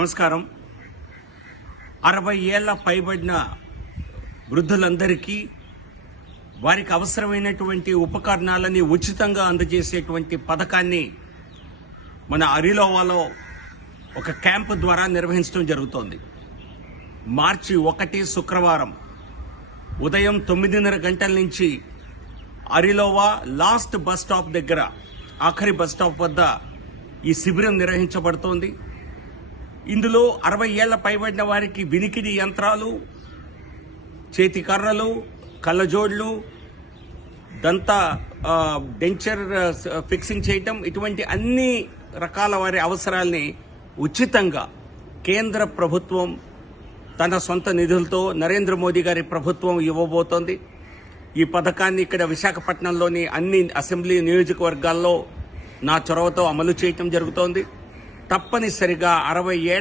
నమస్కారం. 60 ఏళ్ల పైబడిన వృద్ధులందరికీ వారికి అవసరమైనటువంటి ఉపకరణాలని ఉచితంగా అందజేసేటువంటి పథకాన్ని మన అరిలోవాలో ఒక క్యాంపు ద్వారా నిర్వహించడం జరుగుతోంది. మార్చి 1 శుక్రవారం ఉదయం 9:30 గంటల నుంచి అరిలోవా లాస్ట్ బస్ స్టాప్ దగ్గర, ఆఖరి బస్ స్టాప్ వద్ద ఈ శిబిరం నిర్వహించబడుతోంది. ఇందులో 60 ఏళ్ల పైబడిన వారికి వినికిడి యంత్రాలు, చేతి కర్రలు, కళ్ళజోడ్లు, దంత డెంచర్ ఫిక్సింగ్ చేయటం, ఇటువంటి అన్ని రకాల వారి అవసరాల్ని ఉచితంగా కేంద్ర ప్రభుత్వం తన సొంత నిధులతో నరేంద్ర మోదీ గారి ప్రభుత్వం ఇవ్వబోతోంది. ఈ పథకాన్ని ఇక్కడ విశాఖపట్నంలోని అన్ని అసెంబ్లీ నియోజకవర్గాల్లో నా చొరవతో అమలు చేయటం జరుగుతోంది. తప్పనిసరిగా 60 ఏళ్ల